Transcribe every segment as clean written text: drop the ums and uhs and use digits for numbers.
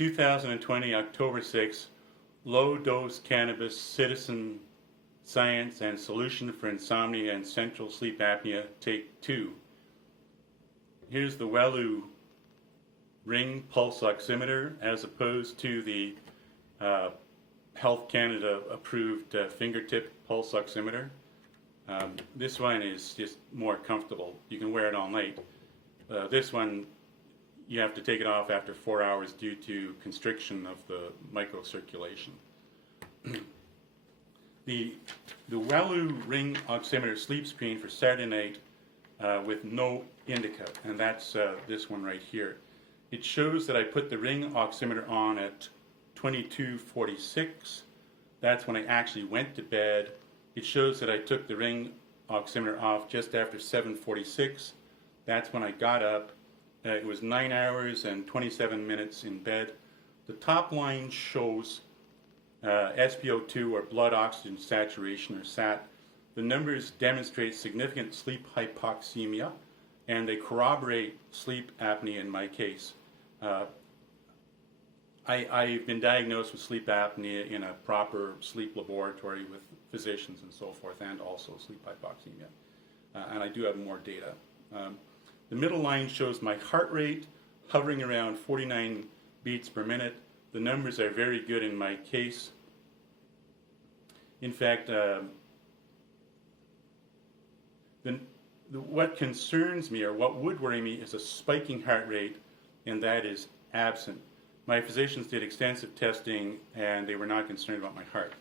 2020, October 6, Low Dose Cannabis Citizen Science and Solution for Insomnia and Central Sleep Apnea, Take 2. Here's the Wellue ring pulse oximeter as opposed to the Health Canada approved fingertip pulse oximeter. This one is just more comfortable. You can wear it all night. This one, you have to take it off after 4 hours due to constriction of the microcirculation. The Wellue ring oximeter sleep screen for Saturday night with no indica, and that's this one right here. It shows that I put the ring oximeter on at 22:46. That's when I actually went to bed. It shows that I took the ring oximeter off just after 7:46. That's when I got up. It was 9 hours and 27 minutes in bed. The top line shows SpO2 or blood oxygen saturation or SAT. The numbers demonstrate significant sleep hypoxemia and they corroborate sleep apnea in my case. I've been diagnosed with sleep apnea in a proper sleep laboratory with physicians and so forth, and also sleep hypoxemia. And I do have more data. The middle line shows my heart rate hovering around 49 beats per minute. The numbers are very good in my case. In fact, what concerns me, or what would worry me, is a spiking heart rate, and that is absent. My physicians did extensive testing, and they were not concerned about my heart.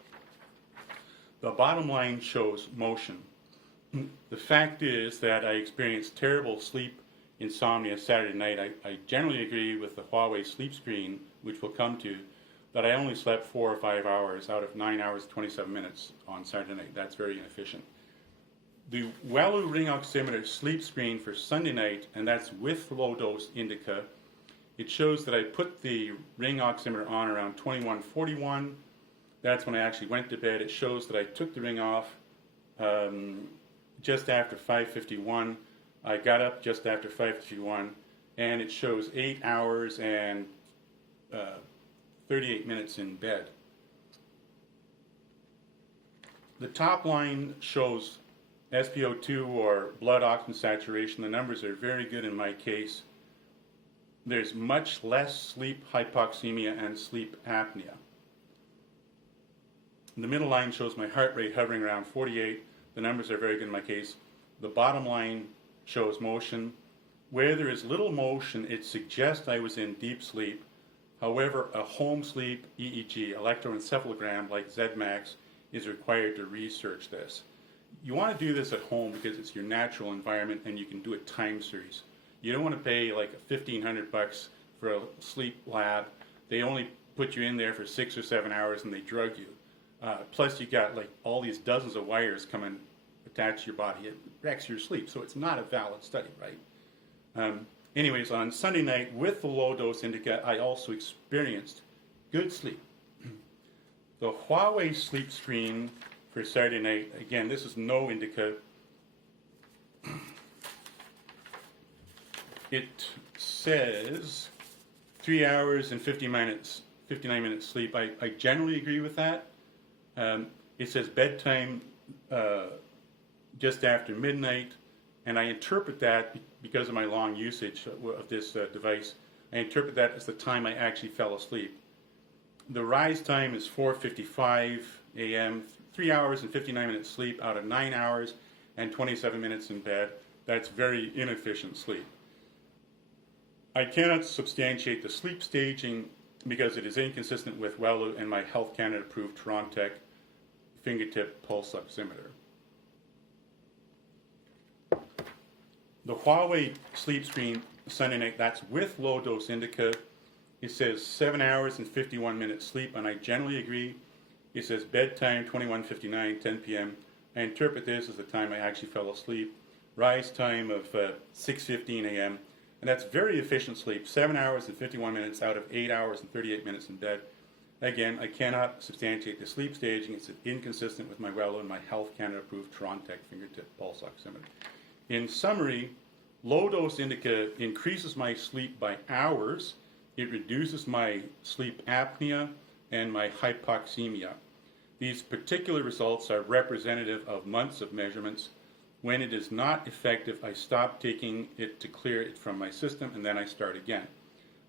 The bottom line shows motion. The fact is that I experienced terrible sleep insomnia Saturday night. I generally agree with the Huawei sleep screen, which we'll come to, that I only slept 4 or 5 hours out of 9 hours 27 minutes on Saturday night. That's very inefficient. The Wellue ring oximeter sleep screen for Sunday night, and that's with low dose indica, it shows that I put the ring oximeter on around 21:41. That's when I actually went to bed. It shows that I took the ring off just after 5:51. I got up just after 5:51, and it shows 8 hours and 38 minutes in bed. The top line shows SpO2 or blood oxygen saturation. The numbers are very good in my case. There's much less sleep hypoxemia and sleep apnea. The middle line shows my heart rate hovering around 48. The numbers are very good in my case. The bottom line shows motion. Where there is little motion, it suggests I was in deep sleep. However, a home sleep EEG, electroencephalogram like ZMAX, is required to research this. You want to do this at home because it's your natural environment and you can do it time series. You don't want to pay like $1,500 for a sleep lab. They only put you in there for 6 or 7 hours and they drug you. Plus you got like all these dozens of wires coming attached to your body. It wrecks your sleep, so it's not a valid study, right? Anyways, on Sunday night with the low dose indica, I also experienced good sleep. The Huawei sleep screen for Saturday night, again, this is no indica. It says 3 hours and 59 minutes sleep. I generally agree with that. It says bedtime just after midnight, and I interpret that because of my long usage of this device. I interpret that as the time I actually fell asleep. The rise time is 4:55 a.m., 3 hours and 59 minutes sleep out of 9 hours and 27 minutes in bed. That's very inefficient sleep. I cannot substantiate the sleep staging because it is inconsistent with Wellue and my Health Canada approved Torontec fingertip pulse oximeter. The Huawei sleep screen Sunday night, that's with low dose indica. It says 7 hours and 51 minutes sleep, and I generally agree. It says bedtime 21:59, 10 p.m. I interpret this as the time I actually fell asleep. Rise time of 6:15 a.m. And that's very efficient sleep, 7 hours and 51 minutes out of 8 hours and 38 minutes in bed. Again, I cannot substantiate the sleep staging. It's inconsistent with my Wellue and my Health Canada approved Torontec fingertip pulse oximeter. In summary, low dose indica increases my sleep by hours. It reduces my sleep apnea and my hypoxemia. These particular results are representative of months of measurements. When it is not effective, I stop taking it to clear it from my system, and then I start again.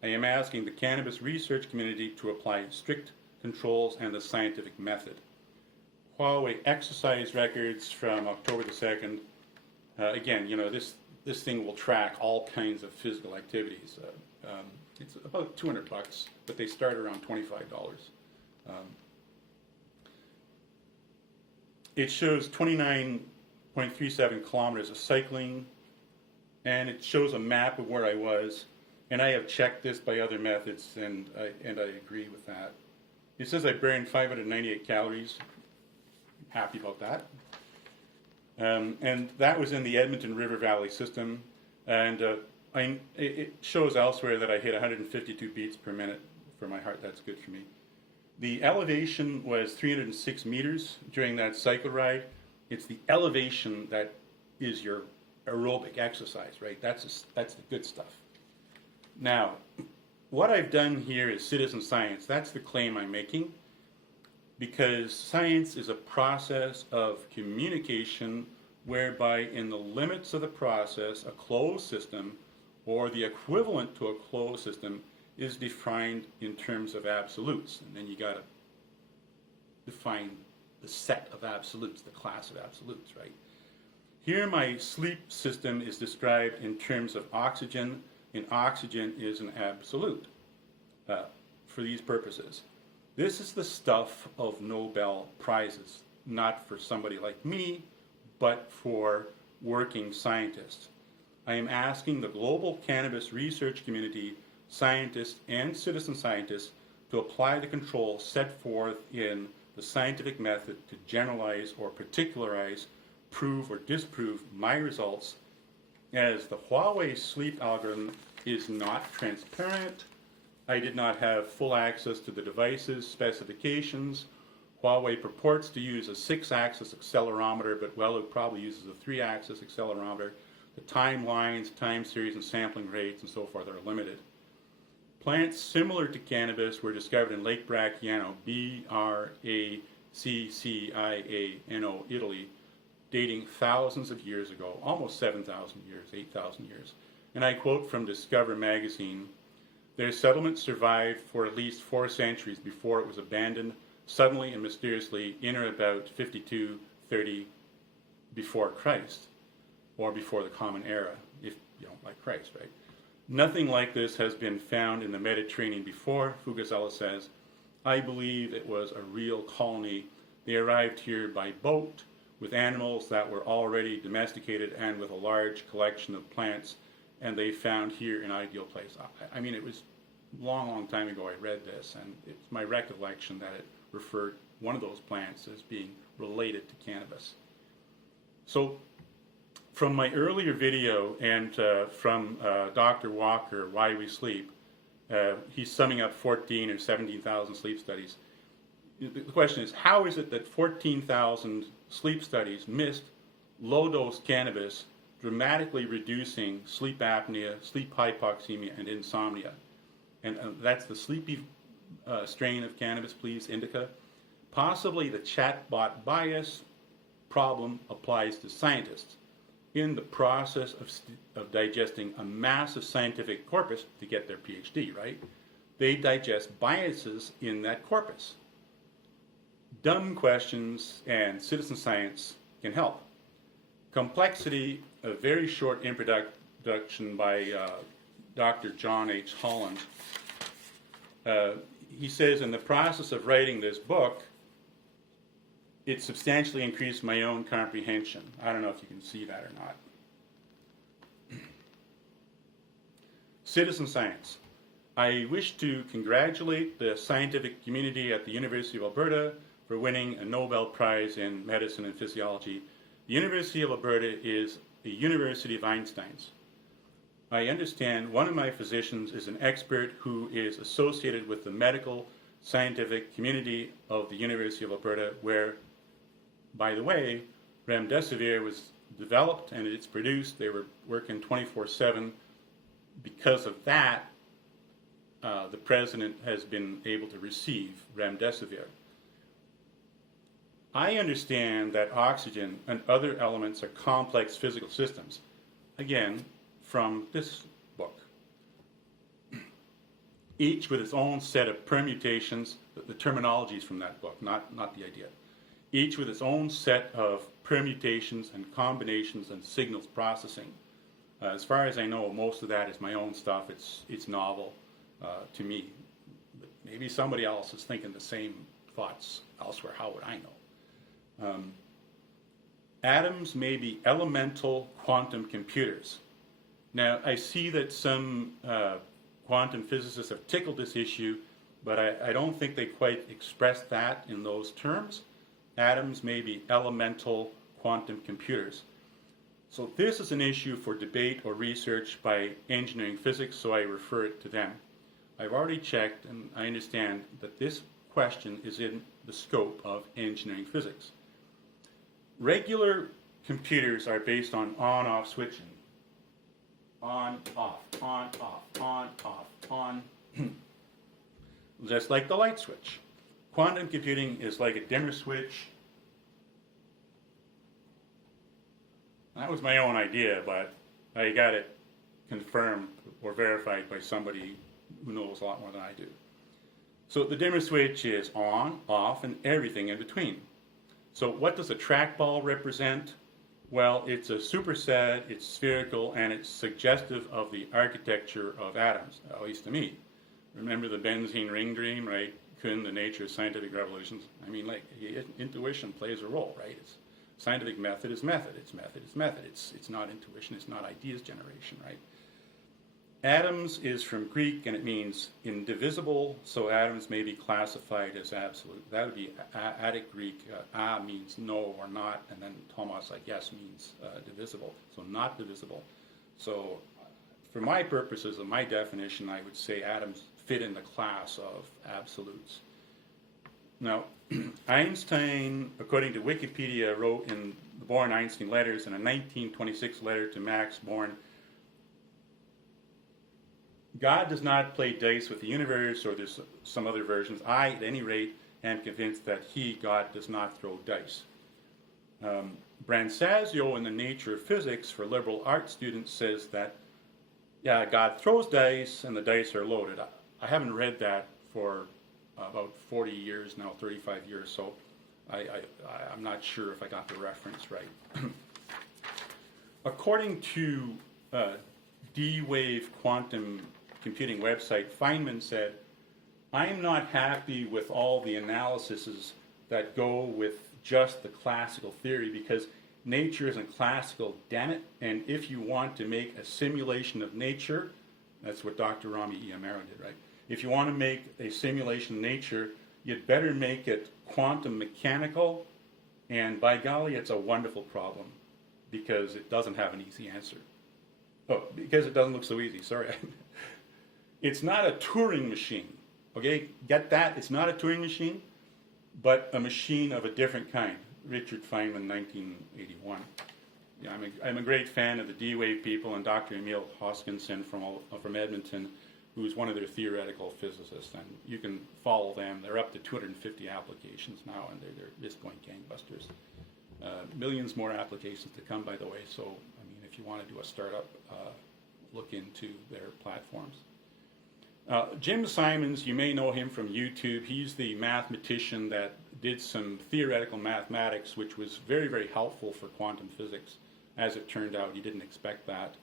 I am asking the cannabis research community to apply strict controls and the scientific method. Huawei exercise records from October the 2nd. Again, this thing will track all kinds of physical activities. It's about $200, but they start around $25. It shows 29.37 kilometers of cycling, and it shows a map of where I was. And I have checked this by other methods, and I agree with that. It says I burned 598 calories. Happy about that. And that was in the Edmonton River Valley system. And it shows elsewhere that I hit 152 beats per minute for my heart. That's good for me. The elevation was 306 meters during that cycle ride. It's the elevation that is your aerobic exercise, right? That's the good stuff. Now, what I've done here is citizen science. That's the claim I'm making, because science is a process of communication whereby in the limits of the process, a closed system or the equivalent to a closed system is defined in terms of absolutes. And then you got to define the set of absolutes, the class of absolutes, right? Here my sleep system is described in terms of oxygen, and oxygen is an absolute for these purposes. This is the stuff of Nobel Prizes, not for somebody like me, but for working scientists. I am asking the global cannabis research community, scientists and citizen scientists, to apply the controls set forth in the scientific method to generalize or particularize, prove or disprove my results, as the Huawei sleep algorithm is not transparent. I did not have full access to the device's specifications. Huawei purports to use a 6-axis accelerometer, but Wellue probably uses a 3-axis accelerometer. The timelines, time series, and sampling rates and so forth are limited. Plants similar to cannabis were discovered in Lake Bracciano, Bracciano, Italy, dating thousands of years ago, almost 7,000 years, 8,000 years. And I quote from Discover magazine, "Their settlement survived for at least 4 centuries before it was abandoned suddenly and mysteriously in or about 5230 before Christ, or before the Common Era, if you don't like Christ, right? Nothing like this has been found in the Mediterranean before," Fugasella says. "I believe it was a real colony. They arrived here by boat with animals that were already domesticated and with a large collection of plants, and they found here an ideal place." I mean, it was a long, long time ago I read this, and it's my recollection that it referred one of those plants as being related to cannabis. So, from my earlier video and from Dr. Walker, Why We Sleep, he's summing up 14 or 17,000 sleep studies. The question is, how is it that 14,000 sleep studies missed low-dose cannabis, dramatically reducing sleep apnea, sleep hypoxemia, and insomnia? And that's the sleepy strain of cannabis, please, indica. Possibly the chatbot bias problem applies to scientists in the process of digesting a massive scientific corpus to get their PhD, right? They digest biases in that corpus. Dumb questions and citizen science can help. Complexity, a very short introduction by Dr. John H. Holland. He says, in the process of writing this book, it substantially increased my own comprehension. I don't know if you can see that or not. Citizen science. I wish to congratulate the scientific community at the University of Alberta for winning a Nobel Prize in Medicine and Physiology. The University of Alberta is a University of Einstein's. I understand one of my physicians is an expert who is associated with the medical scientific community of the University of Alberta, where, by the way, remdesivir was developed and it's produced. They were working 24/7. Because of that, the president has been able to receive remdesivir. I understand that oxygen and other elements are complex physical systems. Again, from this book. Each with its own set of permutations, the terminology is from that book, not the idea. Each with its own set of permutations and combinations and signals processing. As far as I know, most of that is my own stuff. It's novel to me. But maybe somebody else is thinking the same thoughts elsewhere. How would I know? Atoms may be elemental quantum computers. Now, I see that some quantum physicists have tickled this issue, but I don't think they quite expressed that in those terms. Atoms may be elemental quantum computers. So this is an issue for debate or research by engineering physics, so I refer it to them. I've already checked, and I understand that this question is in the scope of engineering physics. Regular computers are based on on-off switching. On, off, on, off, on, off, on. Just like the light switch. Quantum computing is like a dimmer switch. That was my own idea, but I got it confirmed or verified by somebody who knows a lot more than I do. So the dimmer switch is on, off, and everything in between. So what does a trackball represent? Well, it's a superset, it's spherical, and it's suggestive of the architecture of atoms, at least to me. Remember the benzene ring dream, right? Kuhn, The Nature of Scientific Revolutions. I mean, like, intuition plays a role, right? Scientific method is method. It's method is method. It's not intuition. It's not ideas generation, right? Atoms is from Greek, and it means indivisible, so atoms may be classified as absolute. That would be Attic Greek. A means no or not, and then tomos, I guess, means divisible, so not divisible. So for my purposes and my definition, I would say atoms fit in the class of absolutes. Now, Einstein, according to Wikipedia, wrote in the Born-Einstein letters in a 1926 letter to Max Born, God does not play dice with the universe, or there's some other versions. I, at any rate, am convinced that he, God, does not throw dice. Bransazio, in The Nature of Physics, for liberal arts students, says that, yeah, God throws dice and the dice are loaded. I haven't read that for about 40 years now, 35 years, so I'm not sure if I got the reference right. According to D-Wave quantum computing website, Feynman said, I'm not happy with all the analyses that go with just the classical theory because nature isn't classical, damn it, and if you want to make a simulation of nature, that's what Dr. Rami Iamaro did, right? If you want to make a simulation of nature, you'd better make it quantum mechanical, and by golly, it's a wonderful problem because it doesn't have an easy answer. Oh, because it doesn't look so easy, sorry. It's not a Turing machine, okay? Get that? It's not a Turing machine, but a machine of a different kind. Richard Feynman, 1981. Yeah, I'm a great fan of the D-Wave people and Dr. Emil Hoskinson from Edmonton, who's one of their theoretical physicists, and you can follow them. They're up to 250 applications now, and they're just going gangbusters. Millions more applications to come, by the way, so I mean, if you want to do a startup, look into their platforms. Jim Simons, you may know him from YouTube. He's the mathematician that did some theoretical mathematics, which was very, very helpful for quantum physics. As it turned out, he didn't expect that.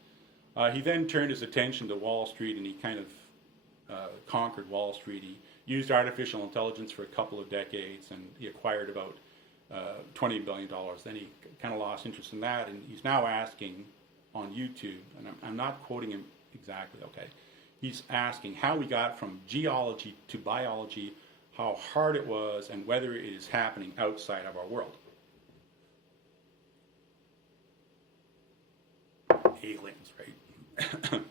He then turned his attention to Wall Street, and he kind of conquered Wall Street. He used artificial intelligence for a couple of decades, and he acquired about $20 billion. Then he kind of lost interest in that, and he's now asking on YouTube, and I'm not quoting him exactly, okay? He's asking how we got from geology to biology, how hard it was, and whether it is happening outside of our world. Aliens, right?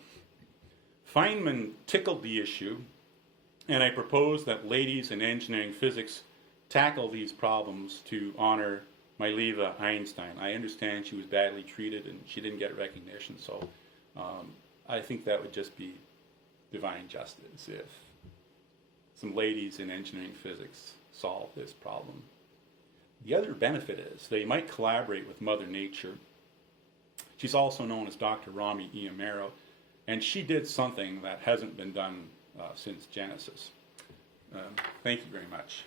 Feynman tickled the issue, and I propose that ladies in engineering physics tackle these problems to honor Mileva Einstein. I understand she was badly treated and she didn't get recognition, so I think that would just be divine justice if some ladies in engineering physics solve this problem. The other benefit is they might collaborate with Mother Nature. She's also known as Dr. Rami Iamero, and she did something that hasn't been done since Genesis. Thank you very much.